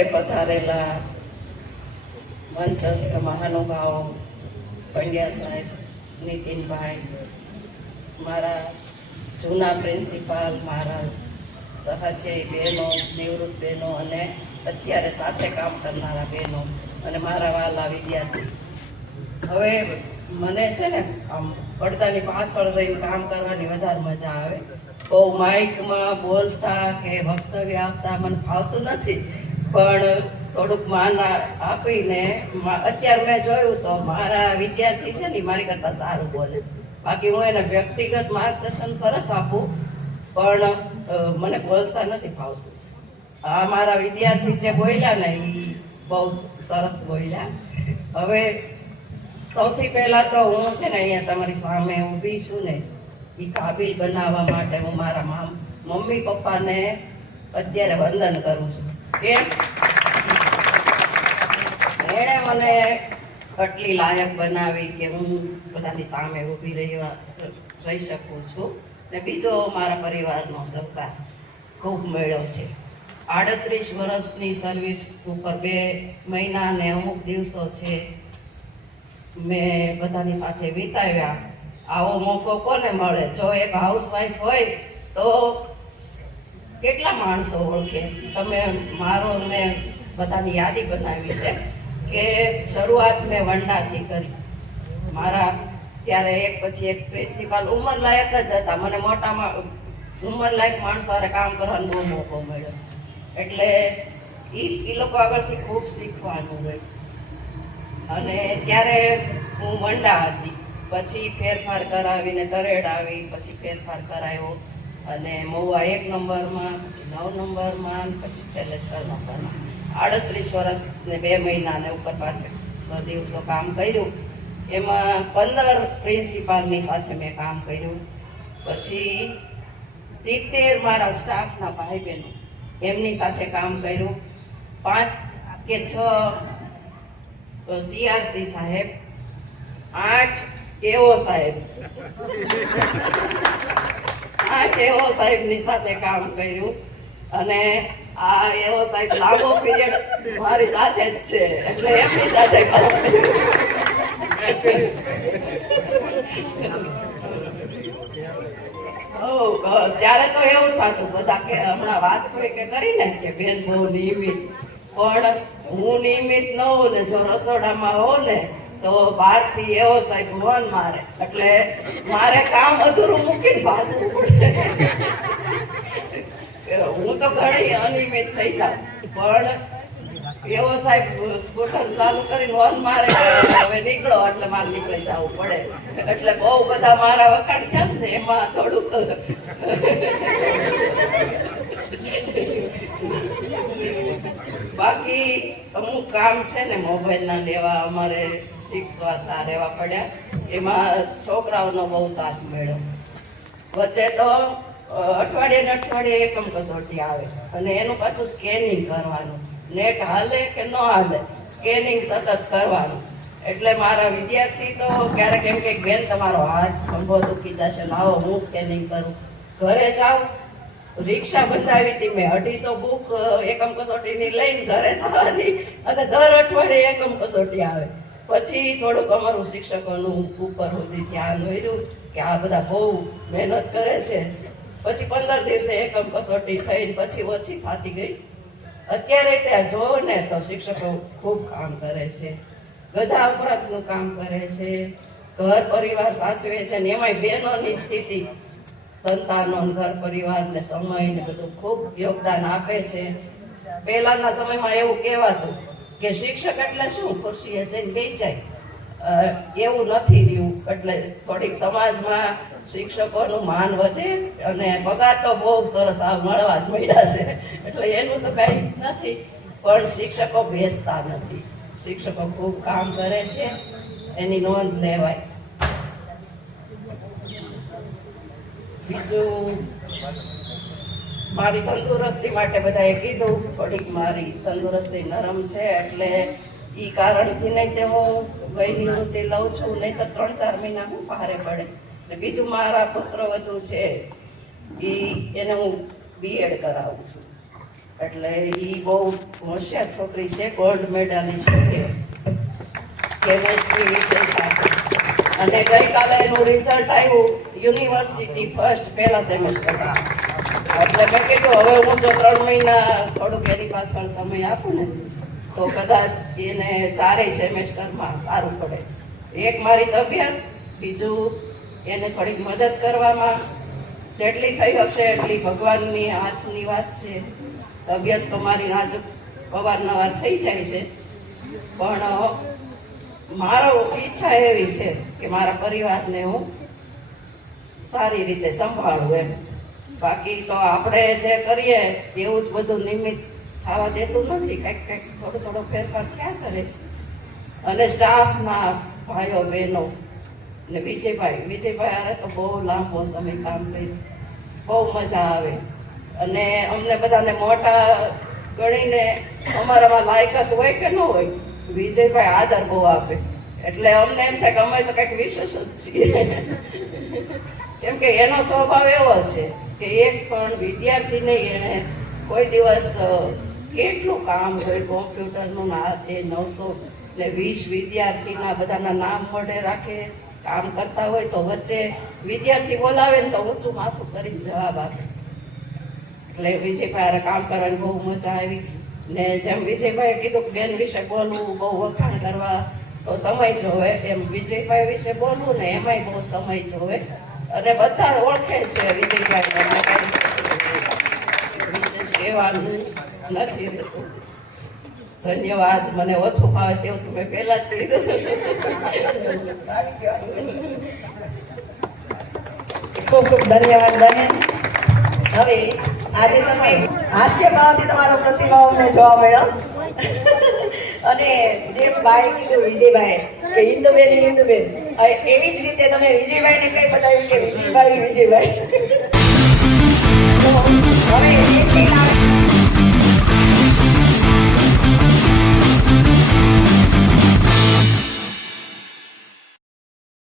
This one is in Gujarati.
અત્રે પધારેલા મંચસ્થ મહાનુભાવો, પંડ્યા સાહેબ, નીતિનભાઈ, મારા જૂના પ્રિન્સિપાલ, મારા સહાધ્યાયી બહેનો, નિવૃત્ત બહેનો અને અત્યારે સાથે કામ કરનારા બહેનો અને મારા વાલા વિદ્યાર્થી. હવે મને છે ને આમ પડદાની પાછળ રહીને કામ કરવાની વધારે મજા આવે. બહુ માઇકમાં બોલતા કે વક્તવ્ય આપતા મને ફાવતું નથી. પણ થોડુંક માન આપીને અત્યારે મેં જોયું તો મારા વિદ્યાર્થી છે ને મારી કરતાં સારું બોલે. બાકી હું એને વ્યક્તિગત માર્ગદર્શન સરસ આપું, પણ મને બોલતા નથી ફાવતું. આ મારા વિદ્યાર્થી જે બોલ્યા ને એ બહુ સરસ બોલ્યા. હવે સૌથી પહેલાં તો હું છે ને અહીંયા તમારી સામે ઊભી છું ને એ કાબિલ બનાવવા માટે હું મારા મામ મમ્મી પપ્પાને અત્યારે વંદન કરું છું. કેમ? એણે મને આટલી લાયક બનાવી કે હું બધાની સામે ઊભી રહેવા રહી શકું છું. ને બીજો મારા પરિવારનો સહકાર ખૂબ મળ્યો છે. આડત્રીસ વર્ષની સર્વિસ ઉપર બે મહિના ને અમુક દિવસો છે મેં બધાની સાથે વિતાવ્યા. આવો મોકો કોને મળે? જો એક હાઉસવાઈફ હોય તો માણસો ઓળખે. તમે મારો મેં બધાની યાદી બનાવી છે કે શરૂઆત મેં વંડાથી કરી. મારા ત્યારે એક પછી એક પ્રિન્સિપાલ ઉંમરલાયક જ હતા. મને મોટામાં ઉંમરલાયક માણસો કામ કરવાનો બહુ મોકો મળ્યો. એટલે એ એ લોકો આગળથી ખૂબ શીખવાનું હોય. અને ત્યારે હું વંડા હતી. પછી ફેરફાર કરાવીને તરેડ આવી, પછી ફેરફાર કરાયો. અને મહુવા એક નંબરમાં, પછી નવ નંબરમાં પછી છેલ્લે છ નંબરમાં. આડત્રીસ વર્ષ ને બે મહિના ને ઉપર પાંચ છ દિવસો કામ કર્યું. એમાં પંદર પ્રિન્સિપાલની સાથે મેં કામ કર્યું. પછી સિત્તેર મારા સ્ટાફના ભાઈ બહેનો એમની સાથે કામ કર્યું. પાંચ કે છ સીઆરસી સાહેબ, આઠ એઓ સાહેબ. આઠ એઓ સાહેબની સાથે કામ કર્યું. અને આ એવો સાહેબ લાંબો પીરિયડ મારી સાથે જ છે. એટલે એમની સાથે કામ કર્યું. ત્યારે તો એવું થતું, બધા કે હમણાં વાત કોઈ કે કરીને કે બેન બહુ નિયમિત. પણ હું નિયમિત ન હોઉં ને, જો રસોડામાં હોઉં ને તો બહારથી એવો સાહેબ વન મારે. એટલે મારે કામ અધૂરું મૂકીને ભાગવું હું તો ઘણી અનિયમિત થઈ જાઉં. પણ એવો સાહેબ સ્કૂટર ચાલુ કરીને હોન મારે હવે નીકળો, એટલે મારે નીકળી જવું પડે. એટલે બહુ બધા મારા વખાણ થયા છે એમાં થોડુંક બાકી અમુક કામ છે ને, મોબાઈલના લેવા અમારે શીખવાતા રહેવા પડ્યા. એમાં છોકરાઓનો બહુ સાથ મળ્યો. વચ્ચે તો અઠવાડિયે ને અઠવાડિયે એકમ કસોટી આવે અને એનું પાછું સ્કેનિંગ કરવાનું. નેટ હાલે કે ન હાલે સ્કેનિંગ સતત કરવાનું. એટલે મારા વિદ્યાર્થી તો ક્યારેક એમ કે, બેન, તમારો હાથ ખંભો દુખી જશે લાવો હું સ્કેનિંગ કરું. ઘરે જાઉં, રિક્ષા બંધાવી હતી મેં. અઢીસો બુક એકમ કસોટીની લઈને ઘરે જવાની અને દર અઠવાડિયે એકમ કસોટી આવે. પછી થોડુંક અમારું શિક્ષકોનું ઉપર સુધી ધ્યાન વર્યું કે આ બધા બહુ મહેનત કરે છે. પછી પંદર દિવસે એકમ કસોટી થઈને પછી ઓછી ફાતી ગઈ. અત્યારે ત્યાં જોવો ને તો શિક્ષકો ખૂબ કામ કરે છે. ગજા ઉપરાંતનું કામ કરે છે. ઘર પરિવાર સાચવે છે ને એમાંય બહેનોની સ્થિતિ સંતાનો ઘર પરિવારને સમય ને બધું ખૂબ યોગદાન આપે છે. પહેલાના સમયમાં એવું કહેવાતું કે શિક્ષક એટલે શું? ખુરશીએ જઈને બેસી જાય. એવું નથી રહ્યું. એટલે થોડીક સમાજમાં શિક્ષકોનું માન વધે અને પગાર તો બહુ સરસ આ મળવા જ મળ્યા છે. એટલે એનું તો કંઈ નથી. પણ શિક્ષકો ભેસતા નથી. શિક્ષકો ખૂબ કામ કરે છે. એની નોંધ લેવાય. બીજું મારી તંદુરસ્તી માટે બધાએ કીધું, થોડીક મારી તંદુરસ્તી નરમ છે એટલે એ કારણથી નહીં તે હું વય નિવૃત્તિ લઉં છું, નહીં તો ત્રણ ચાર મહિના હું ભારે પડે ને બીજું મારા પુત્ર વધુ છે એ એને હું બીએડ કરાવું છું. એટલે એ બહુ હોશિયાર છોકરી છે ગોલ્ડ મેડાલિસ્ટ છે. કેમેસ્ટ્રી વિશે સાથે અને ગઈકાલે એનું રિઝલ્ટ આવ્યું યુનિવર્સિટી ફર્સ્ટ પહેલા સેમેસ્ટરમાં એટલે મેં કીધું, હવે હું જો ત્રણ મહિના થોડુંક એની પાછળ સમય આપું ને, તો કદાચ એને ચારેય સેમેસ્ટરમાં સારું પડે. એક મારી તબિયત, બીજું એને થોડીક મદદ કરવામાં જેટલી થઈ હશે એટલી ભગવાનની હાથની વાત છે. તબિયત તો મારી નાજુક અવારનવાર થઈ જાય છે. પણ મારો ઈચ્છા એવી છે કે મારા પરિવારને હું સારી રીતે સંભાળું એમ. બાકી તો આપણે જે કરીએ, એવું જ બધું નિમિત્ત થવા દેતું નથી. કંઈક કંઈક થોડો થોડો ફેરફાર થયા કરે છે? અને સ્ટાફના ભાઈઓ, બહેનો, ને વિજયભાઈ. વિજયભાઈ હારે તો બહુ લાંબો સમય કામ કર્યું. બહુ મજા આવે. અને અમને બધાને મોટા ગણીને અમારામાં લાયકાત હોય કે ન હોય, વિજયભાઈ આદર બહુ આપે. એટલે અમને એમ થાય કે અમે તો કંઈક વિશેષ જ છીએ. કેમ કે એનો સ્વભાવ એવો છે. કે એક પણ વિદ્યાર્થીને એણે કોઈ દિવસ કેટલું કામ હોય કોમ્પ્યુટરનું ના તે નવસો ને વીસ વિદ્યાર્થીના બધાના નામ મોઢે રાખે, કામ કરતા હોય તો વચ્ચે વિદ્યાર્થી બોલાવે ને તો ઓછું માથું કરીને જવાબ આપે. એટલે વિજયભાઈ કામ કરવાની બહુ મજા આવી ને જેમ વિજયભાઈએ કીધું કે બેન વિશે બોલવું બહુ વખાણ કરવા તો સમય જોવે, એમ વિજયભાઈ વિશે બોલવું ને એમાંય બહુ સમય જોવે. અને બધા ઓળખે છે વિજયભાઈ વિશેષ નથી. ધન્યવાદ. મને ઓછું ફાવે છે એવું તમે પહેલા જ કીધું. ખૂબ ખૂબ ધન્યવાદ બહેન હવે આજે તમે હાસ્ય ભાવથી તમારો પ્રતિભાવ જોવા મળ્યો. અને જે ભાઈ કીધું વિજયભાઈ કે હિન્દુબેન હિન્દુબેન. એવી જ રીતે તમે વિજયભાઈને કઈ બતાવ્યું કે વિજયભાઈ વિજયભાઈ. હવે એટલી